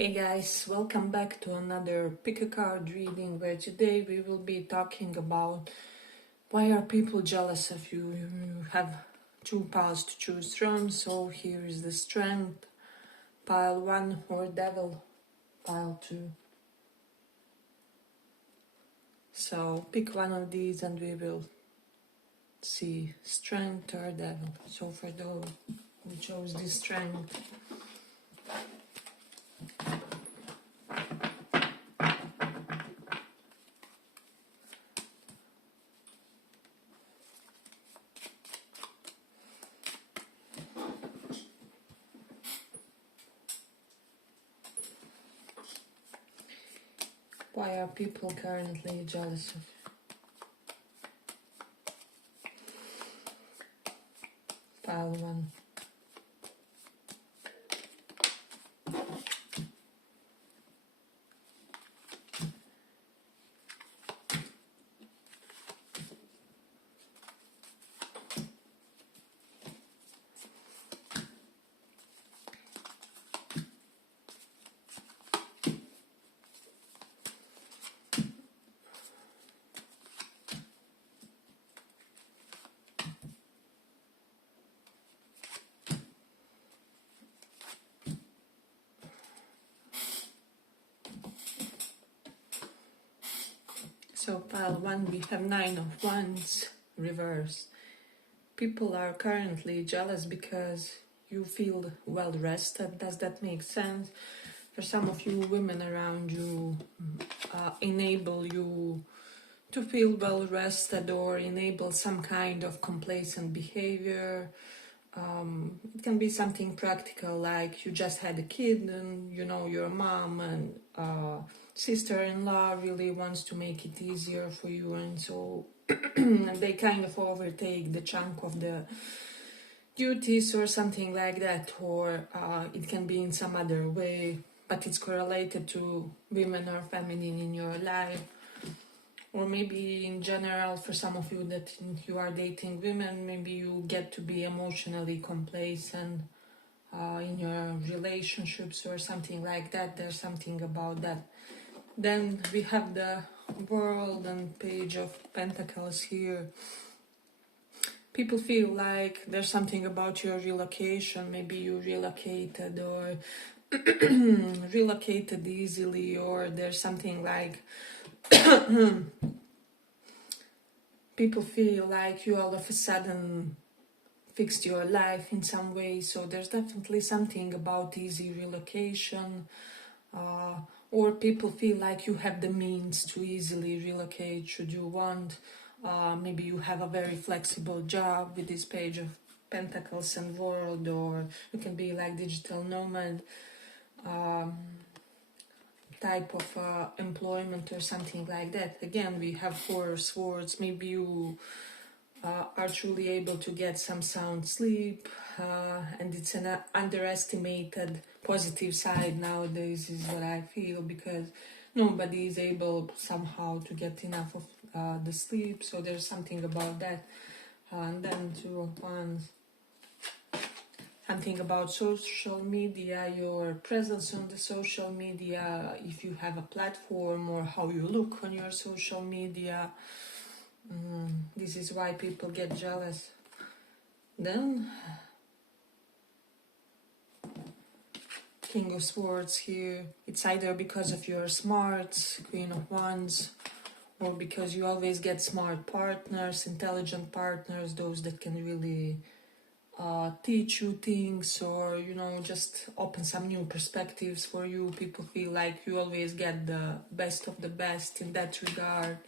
Hey guys, welcome back to another pick a card reading where today we will be talking about why are people jealous of you. You have two piles to choose from, so here is the Strength, pile 1, or Devil, pile 2. So pick one of these and we will see Strength or Devil. So for those who chose the Strength, why are people currently jealous of you? Pile 1. So pile 1 we have 9 of Wands, reverse. People are currently jealous because you feel well rested. Does that make sense? For some of you women around you, enable you to feel well rested or enable some kind of complacent behavior. It can be something practical, like you just had a kid and you know your mom and sister-in-law really wants to make it easier for you, and so they kind of overtake the chunk of the duties or something like that, or it can be in some other way, but it's correlated to women or feminine in your life. Or maybe in general, for some of you that you are dating women, maybe you get to be emotionally complacent in your relationships or something like that. There's something about that. Then we have the World and Page of Pentacles here. People feel like there's something about your relocation. Maybe you relocated or relocated easily, or there's something like people feel like you all of a sudden fixed your life in some way. So there's definitely something about easy relocation, or people feel like you have the means to easily relocate should you want. Maybe you have a very flexible job with this Page of Pentacles and World, or you can be like digital nomad type of employment or something like that. Again, we have Four of Swords. Maybe you are truly able to get some sound sleep, and it's an underestimated positive side nowadays is what I feel, because nobody is able somehow to get enough of the sleep, so there's something about that. And then Two of Wands, something about social media, your presence on the social media, if you have a platform, or how you look on your social media. This is why people get jealous. Then King of Swords here. It's either because of your smarts, Queen of Wands, or because you always get smart partners, intelligent partners, those that can really teach you things, or you know, just open some new perspectives for you. People feel like you always get the best of the best in that regard.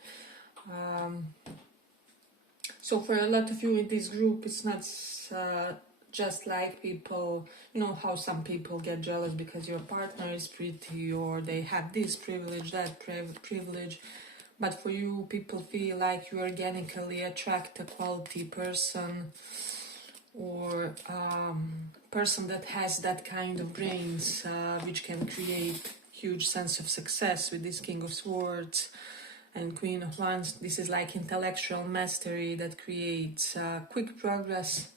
So for a lot of you in this group, it's not just like people, you know how some people get jealous because your partner is pretty, or they have this privilege, that privilege. But for you, people feel like you organically attract a quality person, or person that has that kind of brains, which can create huge sense of success with this King of Swords and Queen of Wands. This is like intellectual mastery that creates quick progress.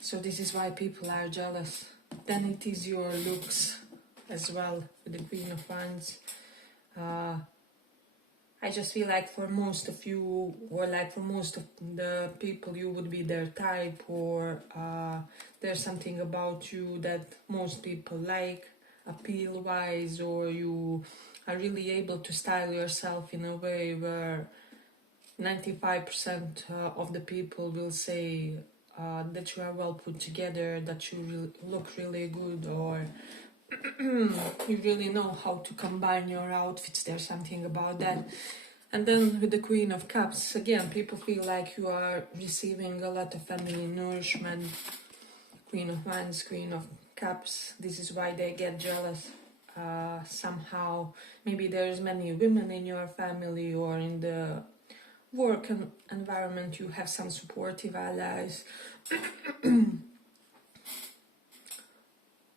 So this is why people are jealous. Then it is your looks. as well with the Queen of Wands. I just feel like for most of you, or like for most of the people, you would be their type, or there's something about you that most people like, appeal wise, or you are really able to style yourself in a way where 95% of the people will say that you are well put together, that you look really good, or you really know how to combine your outfits. There's something about that. And then with the Queen of Cups, again, people feel like you are receiving a lot of feminine nourishment. Queen of Wands, Queen of Cups, this is why they get jealous. Somehow, maybe there's many women in your family, or in the work environment you have some supportive allies.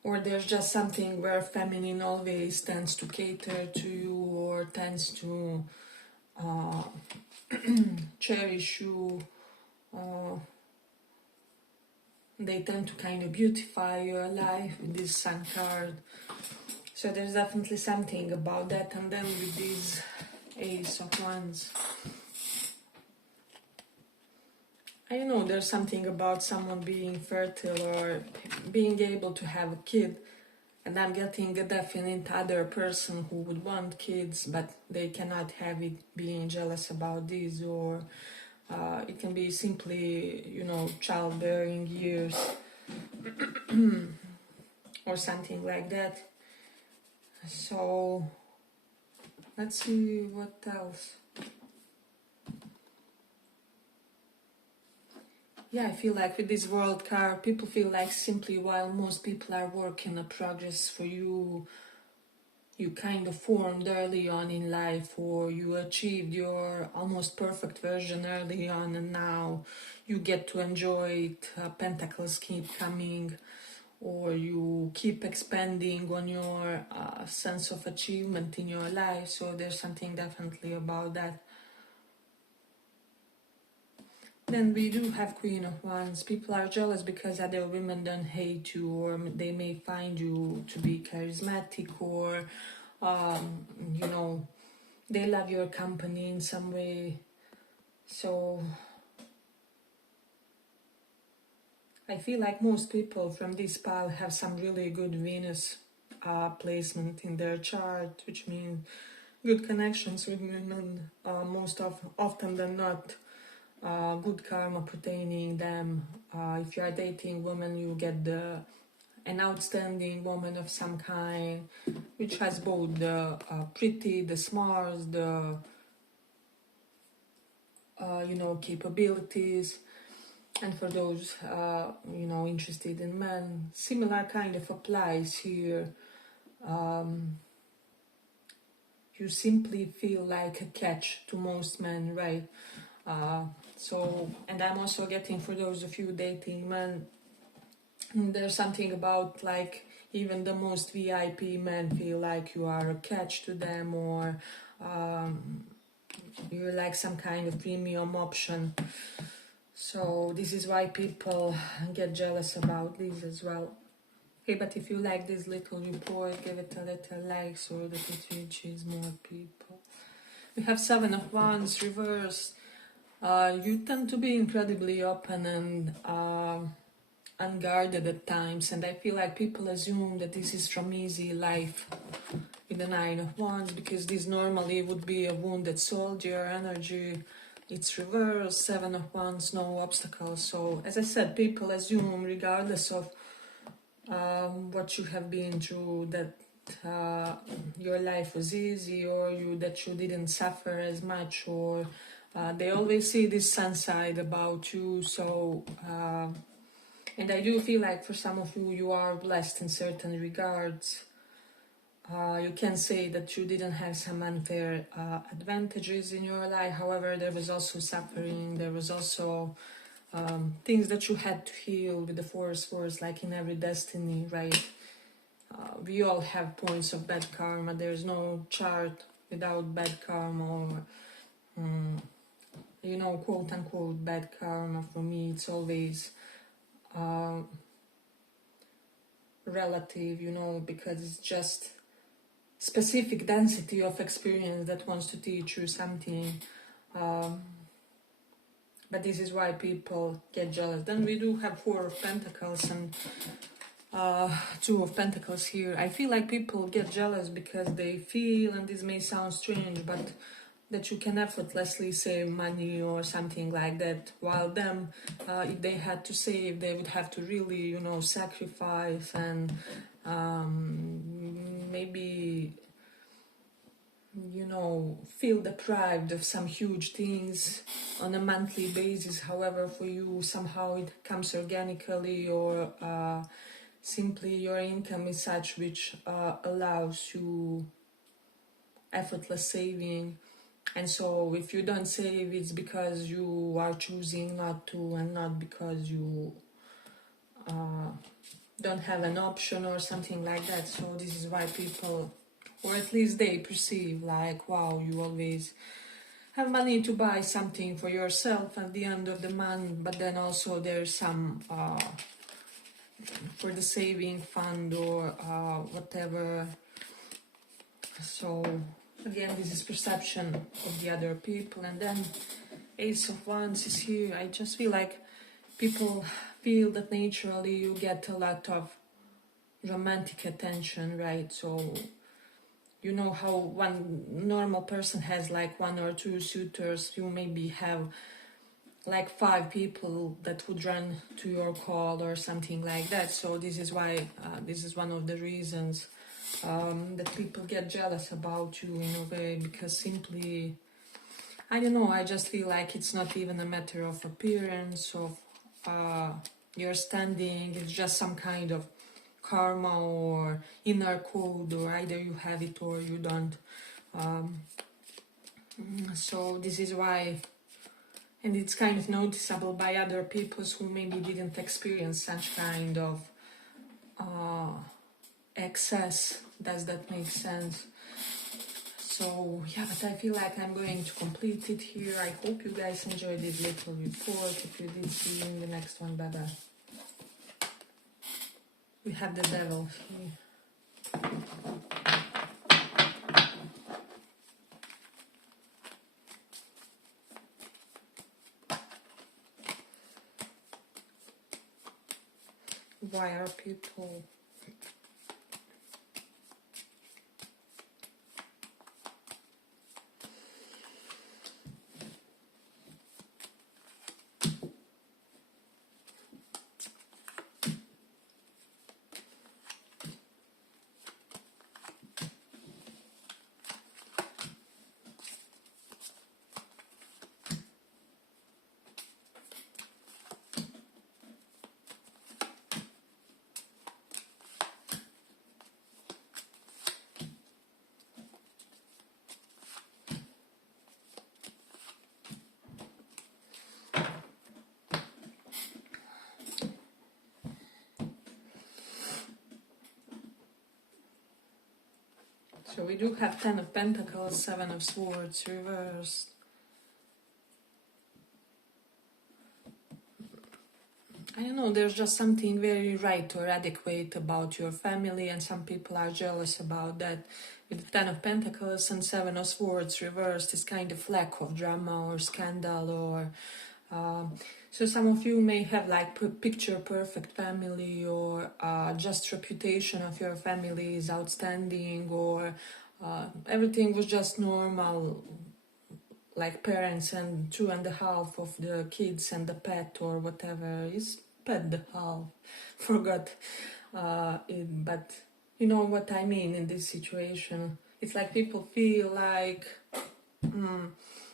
Or there's just something where feminine always tends to cater to you, or tends to cherish you. They tend to kind of beautify your life with this Sun card. So there's definitely something about that. And then with this Ace of Wands, I know there's something about someone being fertile or being able to have a kid, and I'm getting a definite other person who would want kids, but they cannot have it, being jealous about this, or it can be simply, childbearing years or something like that. So let's see what else. Yeah, I feel like with this World card, people feel like simply while most people are working a progress for you, you kind of formed early on in life, or you achieved your almost perfect version early on, and now you get to enjoy it. Pentacles keep coming, or you keep expanding on your sense of achievement in your life. So there's something definitely about that. Then we do have Queen of Wands. People are jealous because other women don't hate you, or they may find you to be charismatic, or they love your company in some way. So I feel like most people from this pile have some really good Venus placement in their chart, which means good connections with women, often than not. Good karma pertaining them. If you are dating women, you get an outstanding woman of some kind, which has both the pretty, the smarts, the capabilities. And for those interested in men, similar kind of applies here. You simply feel like a catch to most men, right? And I'm also getting, for those of you dating men, there's something about like even the most VIP men feel like you are a catch to them, or you're like some kind of premium option. So this is why people get jealous about this as well. Okay, but if you like this little report, give it a little like so that it reaches more people. We have Seven of Wands reversed. You tend to be incredibly open and unguarded at times, and I feel like people assume that this is from easy life with the Nine of Wands, because this normally would be a wounded soldier energy. It's reversed, Seven of Wands, no obstacles. So as I said, people assume, regardless of what you have been through, that your life was easy, or that you didn't suffer as much, or they always see this sun side about you. So and I do feel like for some of you, you are blessed in certain regards. You can say that you didn't have some unfair advantages in your life. However, there was also suffering. There was also things that you had to heal with the Force, like in every destiny, right? We all have points of bad karma. There's no chart without bad karma, or quote unquote bad karma. For me, it's always relative, you know, because it's just specific density of experience that wants to teach you something. But this is why people get jealous. Then we do have Four of Pentacles and Two of Pentacles here. I feel like people get jealous because they feel, and this may sound strange, but that you can effortlessly save money or something like that, while them, if they had to save, they would have to really, you know, sacrifice and maybe, you know, feel deprived of some huge things on a monthly basis. However, for you, somehow it comes organically, or simply your income is such which allows you effortless saving. And so if you don't save, it's because you are choosing not to, and not because you don't have an option or something like that. So this is why people, or at least they perceive like, wow, you always have money to buy something for yourself at the end of the month, but then also there's some for the saving fund or whatever. So again, this is perception of the other people. And then Ace of Wands is here. I just feel like people feel that naturally you get a lot of romantic attention, right? So you know how one normal person has like one or two suitors, you maybe have like 5 people that would run to your call or something like that. So this is why this is one of the reasons that people get jealous about you in a way, because simply, I don't know, I just feel like it's not even a matter of appearance, of your standing. It's just some kind of karma or inner code, or either you have it or you don't. So this is why, and it's kind of noticeable by other people who maybe didn't experience such kind of excess. Does that make sense? So yeah, but I feel like I'm going to complete it here. I hope you guys enjoyed this little report. If you did, see you in the next one. Bye bye. We have the devil here. Why are people So we do have 10 of Pentacles, 7 of Swords reversed. I don't know, there's just something very right or adequate about your family, and some people are jealous about that. With the 10 of Pentacles and 7 of Swords reversed, this kind of lack of drama or scandal, or so some of you may have like picture perfect family, or just reputation of your family is outstanding, or everything was just normal, like parents and 2.5 of the kids and the pet or whatever is pet the half. Forgot but you know what I mean in this situation. It's like people feel like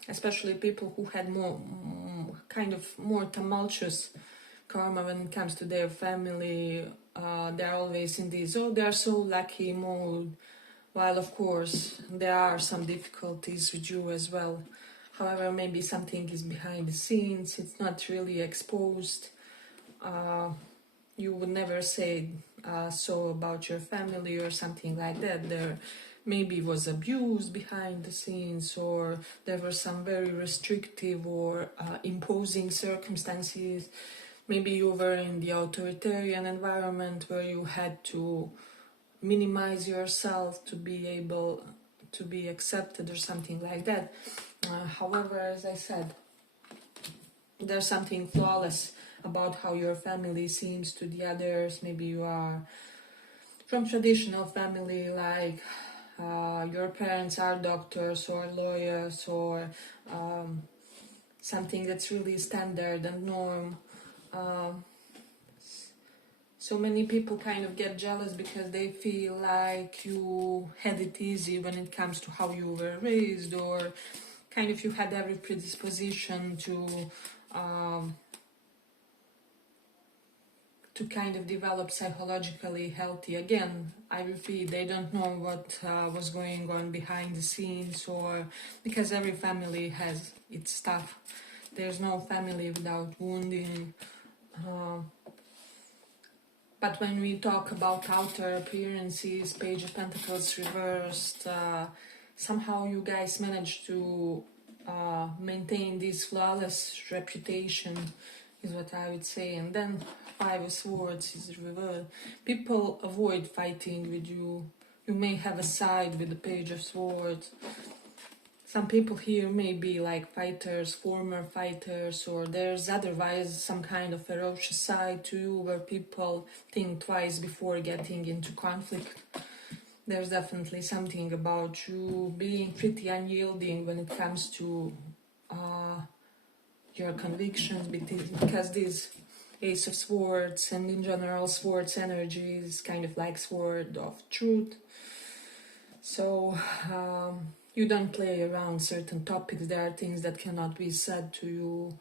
especially people who had more kind of more tumultuous karma when it comes to their family, they're always in this, oh, they're so lucky mode, while of course there are some difficulties with you as well. However, maybe something is behind the scenes, it's not really exposed. You would never say so about your family or something like that. There maybe was abuse behind the scenes, or there were some very restrictive or imposing circumstances maybe you were in the authoritarian environment where you had to minimize yourself to be able to be accepted or something like that. However, as I said, there's something flawless about how your family seems to the others. Maybe you are from traditional family, like your parents are doctors or lawyers or something that's really standard and norm. So many people kind of get jealous because they feel like you had it easy when it comes to how you were raised, or kind of you had every predisposition to kind of develop psychologically healthy. Again, I repeat, they don't know what was going on behind the scenes, or because every family has its stuff. There's no family without wounding. But when we talk about outer appearances, Page of Pentacles reversed, somehow you guys managed to maintain this flawless reputation, is what I would say. And then Five of Swords is reversed. People avoid fighting with you. You may have a side with the Page of Swords. Some people here may be like fighters, former fighters, or there's otherwise some kind of ferocious side to you where people think twice before getting into conflict. There's definitely something about you being pretty unyielding when it comes to your convictions, because this Ace of Swords and in general Swords energy is kind of like sword of truth. So you don't play around certain topics. There are things that cannot be said to you,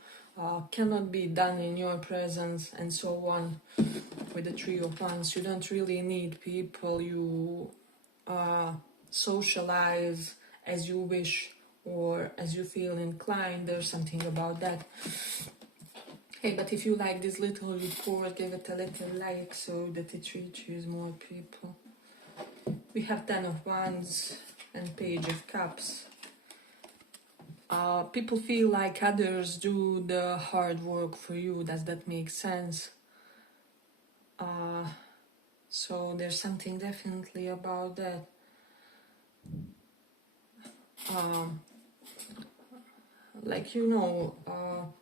cannot be done in your presence, and so on. With the Three of Wands, you don't really need people. You socialize as you wish or as you feel inclined. There's something about that. Hey, but if you like this little report, give it a little like so that it reaches more people. We have Ten of Wands and Page of Cups. People feel like others do the hard work for you. Does that make sense? So there's something definitely about that. Like,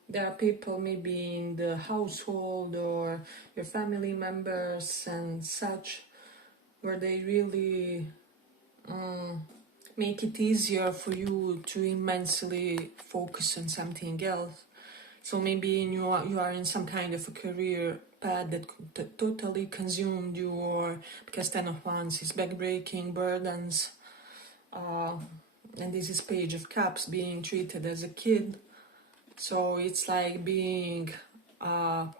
there are people maybe in the household or your family members and such, where they really make it easier for you to immensely focus on something else. So maybe you are in some kind of a career path that totally consumed you, or because Ten of Wands is backbreaking burdens, and this is Page of Cups, being treated as a kid. So it's like being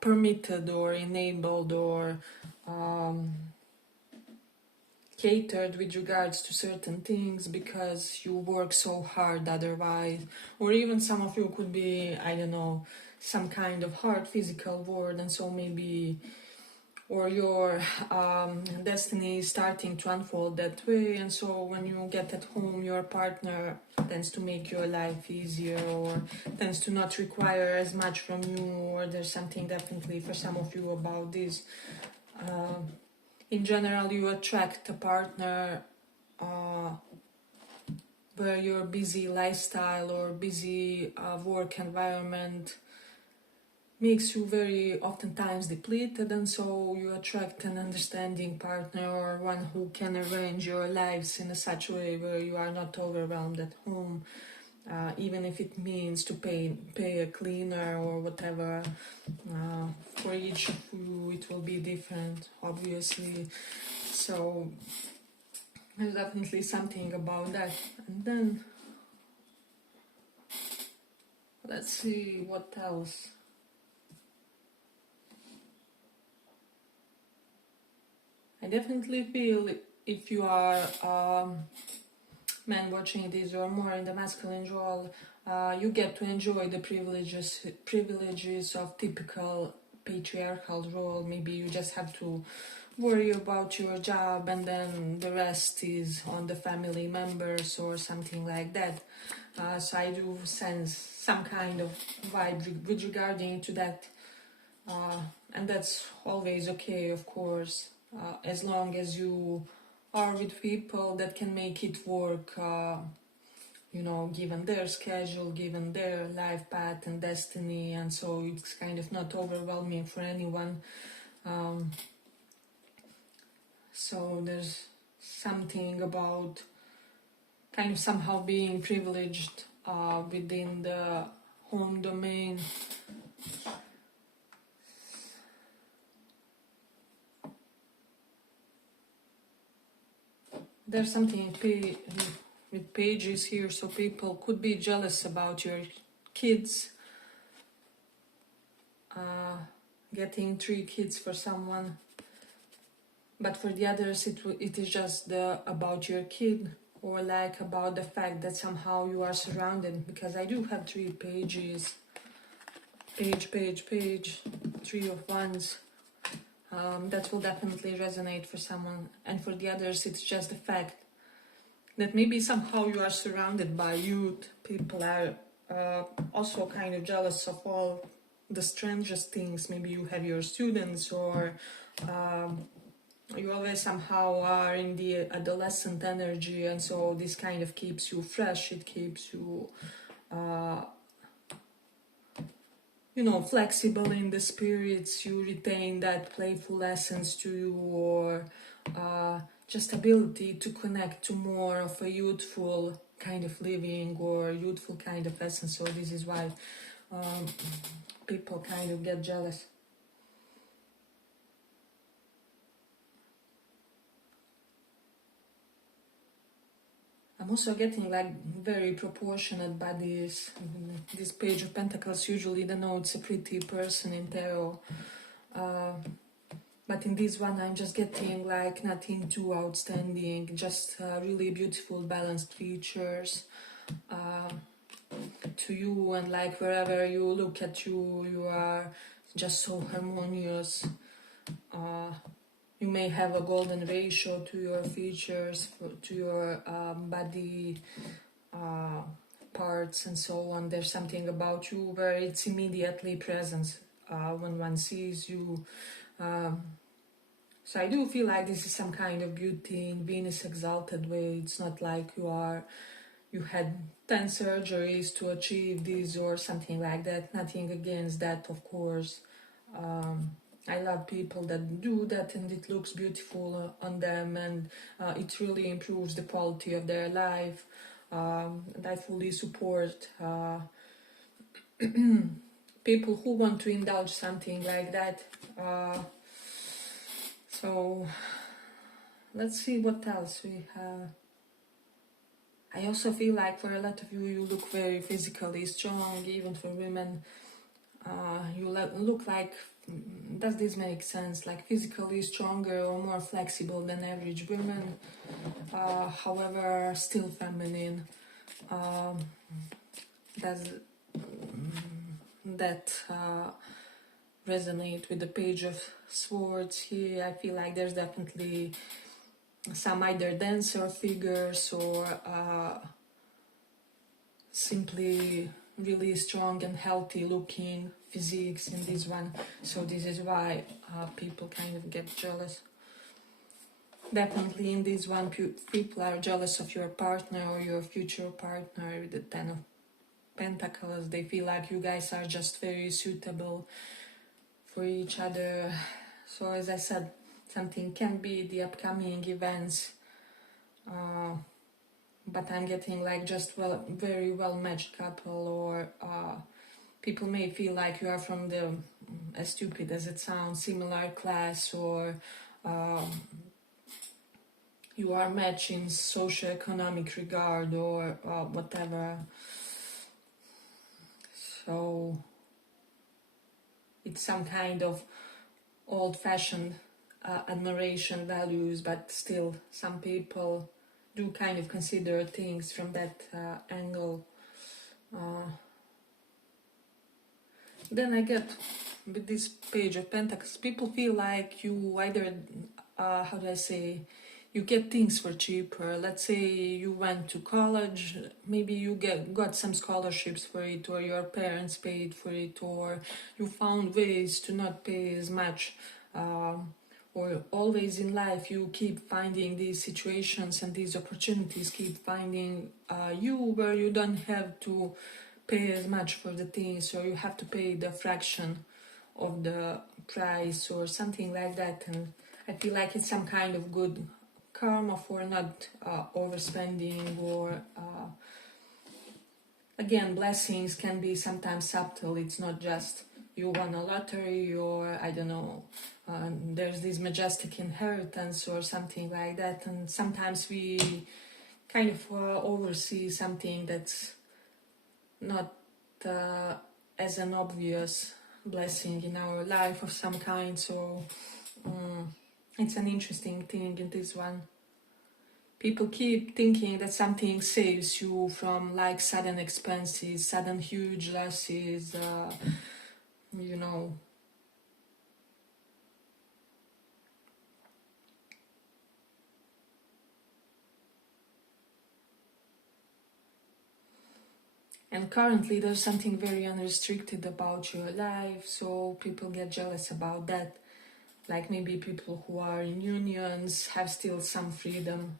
permitted or enabled or catered with regards to certain things because you work so hard otherwise. Or even some of you could be, I don't know, some kind of hard physical word, and so maybe, or your destiny is starting to unfold that way, and so when you get at home, your partner tends to make your life easier or tends to not require as much from you, or there's something definitely for some of you about this. In general, you attract a partner where your busy lifestyle or busy work environment makes you very oftentimes depleted, and so you attract an understanding partner or one who can arrange your lives in a such way where you are not overwhelmed at home, even if it means to pay a cleaner or whatever. For each of you it will be different, obviously. So there's definitely something about that. And then let's see what else. I definitely feel if you are man watching this or more in the masculine role, you get to enjoy the privileges of typical patriarchal role. Maybe you just have to worry about your job and then the rest is on the family members or something like that. So I do sense some kind of vibe with regarding to that. and that's always okay, of course, as long as you are with people that can make it work, given their schedule, given their life path and destiny, and so it's kind of not overwhelming for anyone. So there's something about kind of somehow being privileged within the home domain. There's something with pages here, so people could be jealous about your kids, getting 3 kids for someone, but for the others it is just about your kid, or like about the fact that somehow you are surrounded, because I do have 3 pages, page, 3 of Wands. That will definitely resonate for someone, and for the others it's just the fact that maybe somehow you are surrounded by youth. People are also kind of jealous of all the strangest things. Maybe you have your students, or you always somehow are in the adolescent energy, and so this kind of keeps you fresh, it keeps you flexible in the spirits, you retain that playful essence to you, or just ability to connect to more of a youthful kind of living or youthful kind of essence. So this is why people kind of get jealous. I'm also getting like very proportionate bodies. This page of Pentacles usually denotes a pretty person in tarot. But in this one I'm just getting like nothing too outstanding, just really beautiful balanced features to you, and like wherever you look at you, you are just so harmonious. You may have a golden ratio to your features, to your body parts and so on. There's something about you where it's immediately present when one sees you. So I do feel like this is some kind of beauty in Venus exalted way. It's not like you had 10 surgeries to achieve this or something like that. Nothing against that, of course. I love people that do that, and it looks beautiful on them, and it really improves the quality of their life. And I fully support people who want to indulge something like that. So let's see what else we have. I also feel like for a lot of you, you look very physically strong, even for women. You look like, does this make sense, like physically stronger or more flexible than average women, however still feminine. Does that resonate with the Page of Swords here? I feel like there's definitely some either dancer figures or simply really strong and healthy looking physiques in this one. So this is why people kind of get jealous. Definitely in this one, people are jealous of your partner or your future partner with the 10 of Pentacles. They feel like you guys are just very suitable for each other. So as I said, something can be the upcoming events, but I'm getting like just very well matched couple, or people may feel like you are from the, as stupid as it sounds, similar class, or you are matched in socio-economic regard, or whatever. So it's some kind of old-fashioned admiration values, but still some people do kind of consider things from that angle. Then I get with this Page of Pentacles, people feel like you either, how do I say, you get things for cheaper. Let's say you went to college, maybe you got some scholarships for it, or your parents paid for it, or you found ways to not pay as much. Or always in life you keep finding these situations and these opportunities keep finding you where you don't have to pay as much for the things, or you have to pay the fraction of the price or something like that. And I feel like it's some kind of good karma for not overspending, or again, blessings can be sometimes subtle. It's not just you won a lottery, or I don't know, there's this majestic inheritance or something like that. And sometimes we kind of oversee something that's not as an obvious blessing in our life of some kind. So it's an interesting thing in this one. People keep thinking that something saves you from like sudden expenses, sudden huge losses, you know. And currently there's something very unrestricted about your life, so people get jealous about that. Like maybe people who are in unions have still some freedom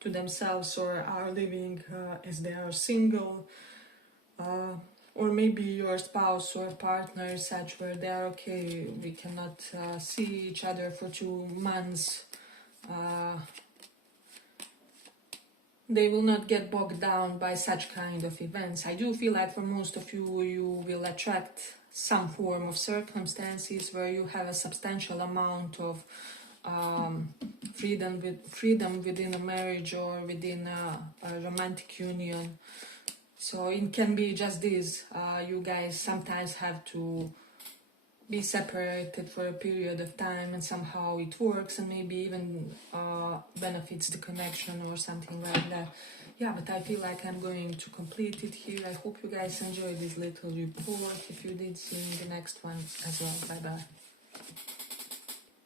to themselves, or are living as they are single, or maybe your spouse or partner is such where they are okay, we cannot see each other for 2 months. They will not get bogged down by such kind of events. I do feel like for most of you, you will attract some form of circumstances where you have a substantial amount of freedom within a marriage or within a romantic union. So it can be just this, you guys sometimes have to be separated for a period of time, and somehow it works, and maybe even benefits the connection or something like that. Yeah, but I feel like I'm going to complete it here. I hope you guys enjoyed this little report. If you did, see you in the next one as well. Bye bye.